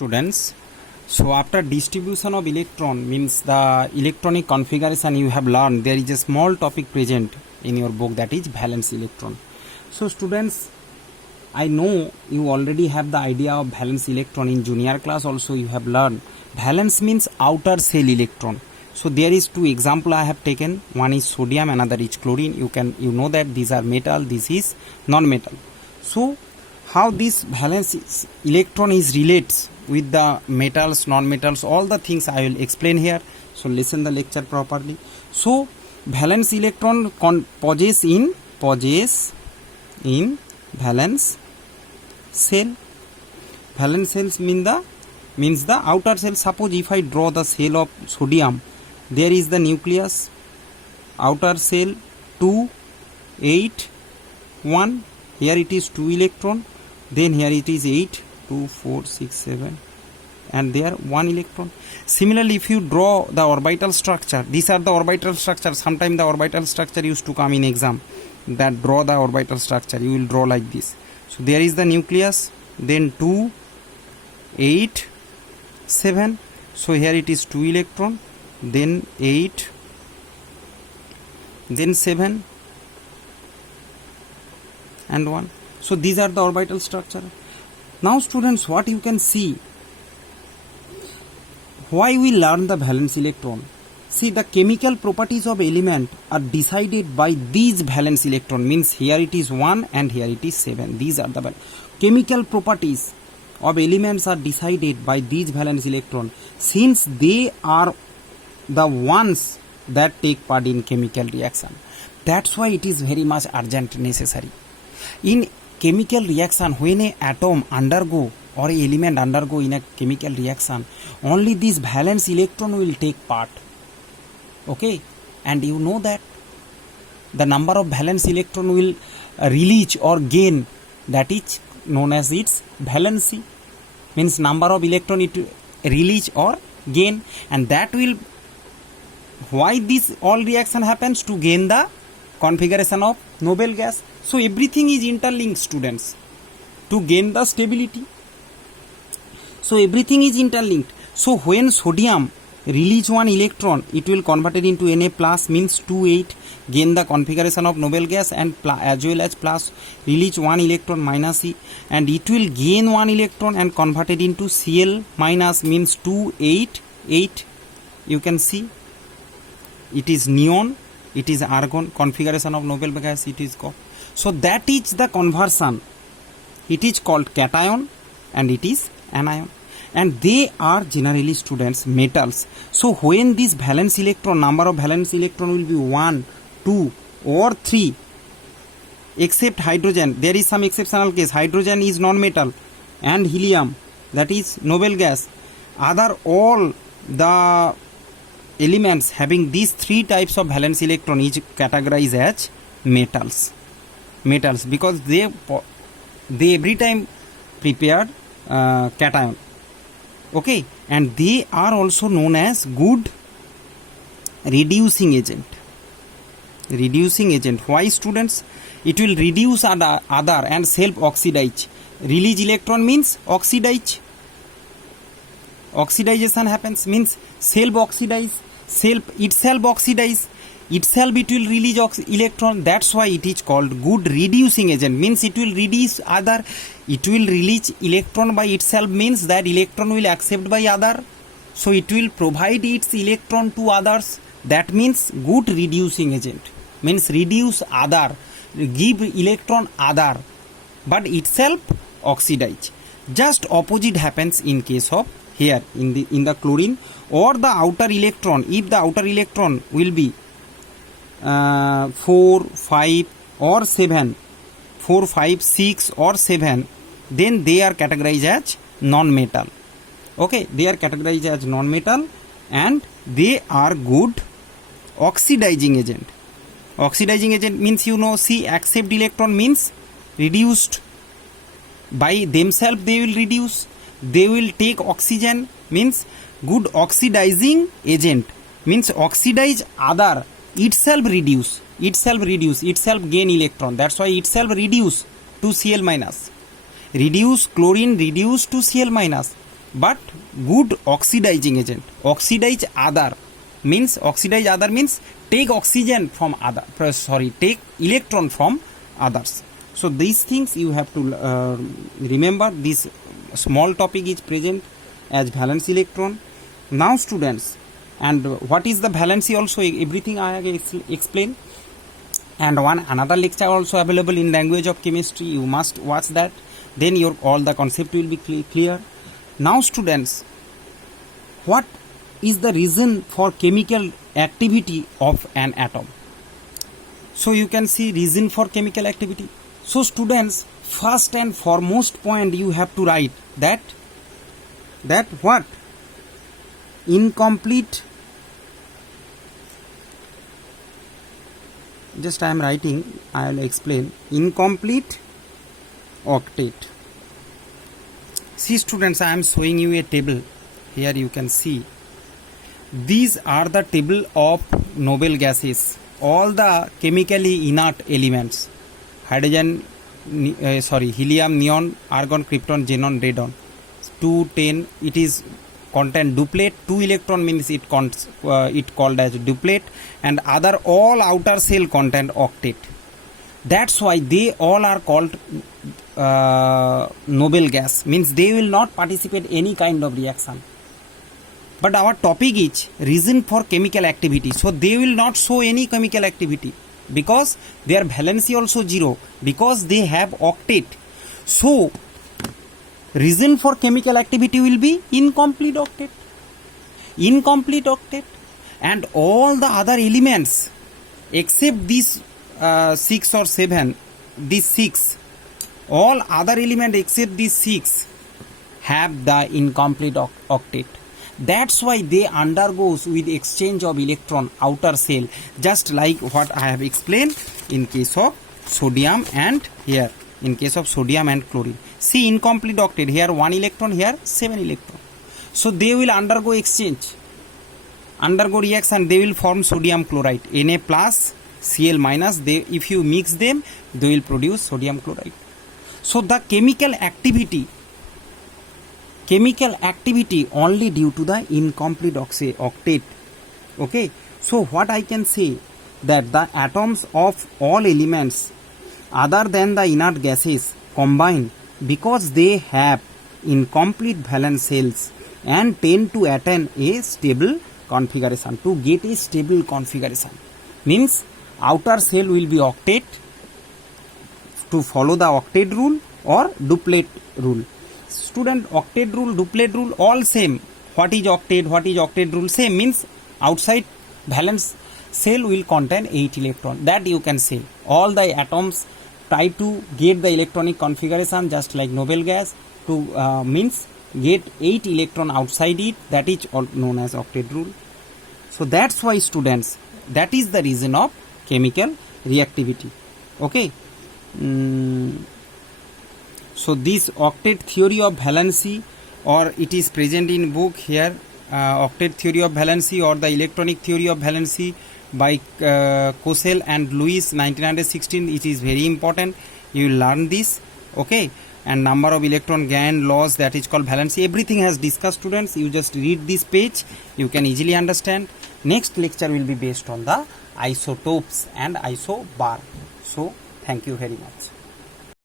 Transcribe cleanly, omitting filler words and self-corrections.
students. So after distribution of electron means the electronic configuration you have learned, there is a small topic present in your book, that is valence electron. So students, I know you already have the idea of valence electron. In junior class also you have learned valence means outer shell electron. So there is two example I have taken, one is sodium, another is chlorine. You know that these are metal, this is non-metal. So how this valence electron is relates with the metals, non-metals, all the things I will explain here. So listen the lecture properly. So valence electron possess in valence cell. Valence cells means the outer cell. Suppose if I draw the cell of sodium, there is the nucleus, outer shell 2, 8, 1. Here it is 2 electron. Then here it is 8, 2, 4, 6, 7, and there 1 electron. Similarly, if you draw the orbital structure, these are the orbital structure. Sometimes the orbital structure used to come in exam. That draw the orbital structure, you will draw like this. So there is the nucleus, then 2, 8, 7. So here it is 2 electron, then 8, then 7, and 1. So these are the orbital structure. Now students, what you can see, why we learn the valence electron? See, the chemical properties of element are decided by these valence electron, means here it is 1 and here it is 7. These are the chemical properties of elements are decided by these valence electron, since they are the ones that take part in chemical reaction. That's why it is very much urgent necessary. In chemical reaction, when a atom undergo or a element undergo in a chemical reaction, only this valence electron will take part. Okay, and you know that the number of valence electron will release or gain, that is known as its valency, means number of electron it release or gain, and that will, why this all reaction happens? To gain the configuration of noble gas. So everything is interlinked, students, to gain the stability. So everything is interlinked. So when sodium release 1 electron, it will convert it into Na plus, means 2, 8, gain the configuration of noble gas, and as well as plus release 1 electron minus E, and it will gain 1 electron and convert it into Cl minus, means 2, 8, 8. You can see it is neon, it is argon, configuration of noble gas it is called. So that is the conversion. It is called cation and it is anion, and they are generally, students, metals. So when this valence electron, number of valence electron will be 1, 2 or 3, except hydrogen. There is some exceptional case. Hydrogen is non-metal, and helium, that is noble gas. Other all the elements having these 3 types of valence electron is categorized as metals. Metals, because they every time prepared cation. Okay, and they are also known as good reducing agent. Reducing agent. Why, students? It will reduce other and self oxidize. Release electron means oxidize. Oxidization happens, means self oxidize. Itself oxidize. Itself it will release electron. That's why it is called good reducing agent, means it will reduce other. It will release electron by itself, means that electron will accept by other, so it will provide its electron to others. That means good reducing agent, means reduce other, give electron other, but itself oxidize. Just opposite happens in case of here in the chlorine, or the outer electron. If the outer electron will be 4, 5 or 7, 4, 5, 6 or 7, then they are categorized as non-metal. Okay, they are categorized as non-metal, and they are good oxidizing agent. Oxidizing agent means, you know, see, accept electron means reduced by themselves. They will reduce, they will take oxygen, means good oxidizing agent, means oxidize other, itself reduce, itself gain electron. That's why itself reduce to Cl minus. Reduce chlorine, reduce to Cl minus. but good oxidizing agent. Oxidize other means take oxygen from take electron from others. So these things you have to remember. This small topic is present as valence electron. Now students, and what is the valency also, everything I have explained, and another lecture also available in language of chemistry, you must watch that, then your all the concept will be clear. Now students, what is the reason for chemical activity of an atom? So you can see reason for chemical activity. So students, first and foremost point you have to write that what? Incomplete, just I am writing, I will explain. Incomplete octet. See students, I am showing you a table. Here you can see. These are the table of noble gases. All the chemically inert elements. Hydrogen, helium, neon, argon, krypton, xenon, radon. 2, 10, it is contain duplet. 2 electron means it called as duplet, and other all outer shell contain octet. That's why they all are called noble gas, means they will not participate any kind of reaction. But our topic is reason for chemical activity, so they will not show any chemical activity because their valency also 0, because they have octet. So reason for chemical activity will be incomplete octet. And all the other elements except these 6 or 7, these 6, all other elements except these 6 have the incomplete octet. That's why they undergoes with exchange of electron outer shell, just like what I have explained in case of sodium and here in case of sodium and chlorine. See, incomplete octet, here 1 electron, here 7 electron. So they will undergo exchange, undergo reaction, they will form sodium chloride, Na plus Cl minus. They, if you mix them, they will produce sodium chloride. So the chemical activity only due to the incomplete octet. Okay, so what I can say, that the atoms of all elements other than the inert gases combine because they have incomplete valence shells and tend to attain a stable configuration. To get a stable configuration means outer shell will be octet, to follow the octet rule or duplet rule. Student, octet rule, duplet rule, all same. What is octet rule? Same, means outside valence shell will contain 8 electron. That you can say. All the atoms try to get the electronic configuration just like noble gas, to means get 8 electron outside it. That is all known as octet rule. So that's why students, that is the reason of chemical reactivity. Okay. So this octet theory of valency, or it is present in book here, octet theory of valency or the electronic theory of valency by Kossel and Lewis 1916. It is very important, you will learn this. Okay, and number of electron gain laws, that is called valency. Everything has discussed students, you just read this page, you can easily understand. Next lecture will be based on the isotopes and isobar. So thank you very much.